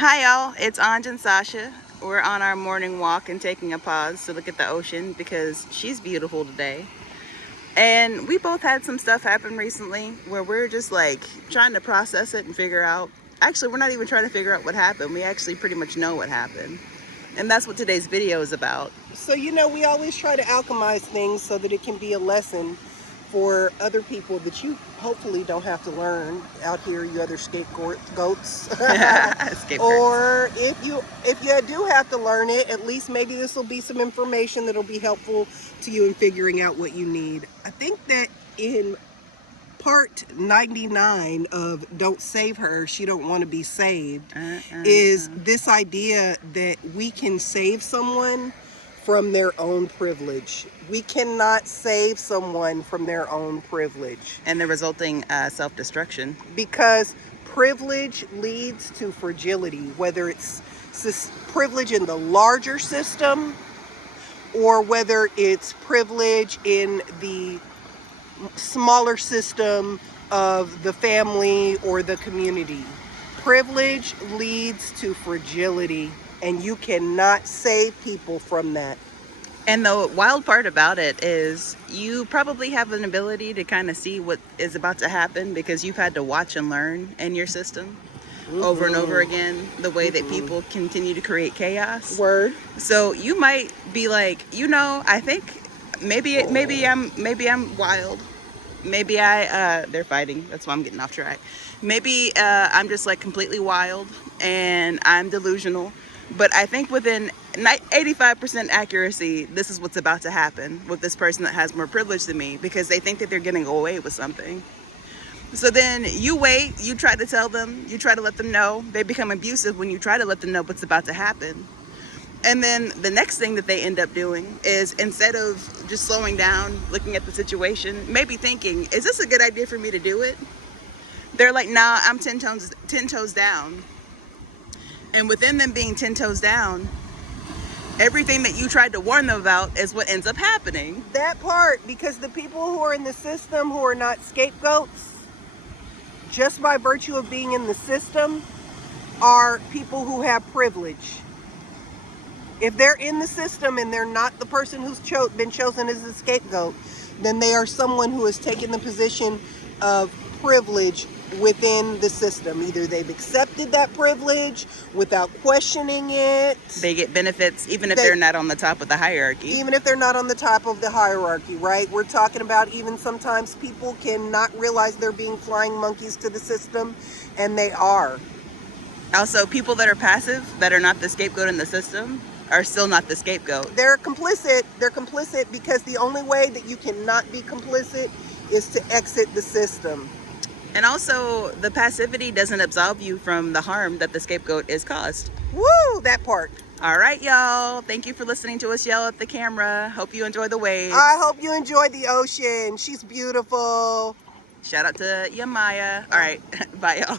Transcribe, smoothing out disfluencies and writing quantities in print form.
Hi y'all, it's Anj and Sasha. We're on our morning walk and taking a pause to look at the ocean because she's beautiful today. And we both had some stuff happen recently where we're just like trying to process it and figure out. Actually, we're not even trying to figure out what happened. We actually pretty much know what happened. And that's what today's video is about. So, we always try to alchemize things so that it can be a lesson for other people that you hopefully don't have to learn out here, you other scapegoats. Or if you do have to learn it, at least maybe this will be some information that'll be helpful to you in figuring out what you need. I think that in part 99 of Don't Save Her, She Don't Want to Be Saved, is this idea that we can save someone from their own privilege. We cannot save someone from their own privilege. And the resulting self-destruction. Because privilege leads to fragility, whether it's privilege in the larger system or whether it's privilege in the smaller system of the family or the community. Privilege leads to fragility, and you cannot save people from that. And the wild part about it is you probably have an ability to kind of see what is about to happen because you've had to watch and learn in your system over and over again, the way that people continue to create chaos. Word. So you might be like, I think maybe I'm wild. Maybe they're fighting. That's why I'm getting off track. Maybe I'm just like completely wild and I'm delusional. But I think within 85% accuracy, this is what's about to happen with this person that has more privilege than me because they think that they're getting away with something. So then you wait, you try to tell them, you try to let them know. They become abusive when you try to let them know what's about to happen. And then the next thing that they end up doing is, instead of just slowing down, looking at the situation, maybe thinking, is this a good idea for me to do it? They're like, nah, I'm 10 toes down. And within them being 10 toes down, everything that you tried to warn them about is what ends up happening. That part, because the people who are in the system who are not scapegoats, just by virtue of being in the system, are people who have privilege. If they're in the system and they're not the person who's been chosen as a scapegoat, then they are someone who has taken the position of privilege within the system. Either they've accepted that privilege without questioning it. They get benefits even if they're not on the top of the hierarchy. Even if they're not on the top of the hierarchy, right? We're talking about even sometimes people cannot realize they're being flying monkeys to the system, and they are. Also, people that are passive, that are not the scapegoat in the system, are still not the scapegoat. They're complicit. They're complicit because the only way that you cannot be complicit is to exit the system. And also, the passivity doesn't absolve you from the harm that the scapegoat is caused. Woo, that part. All right, y'all. Thank you for listening to us yell at the camera. Hope you enjoy the waves. I hope you enjoy the ocean. She's beautiful. Shout out to Yamaya. All right, bye, y'all.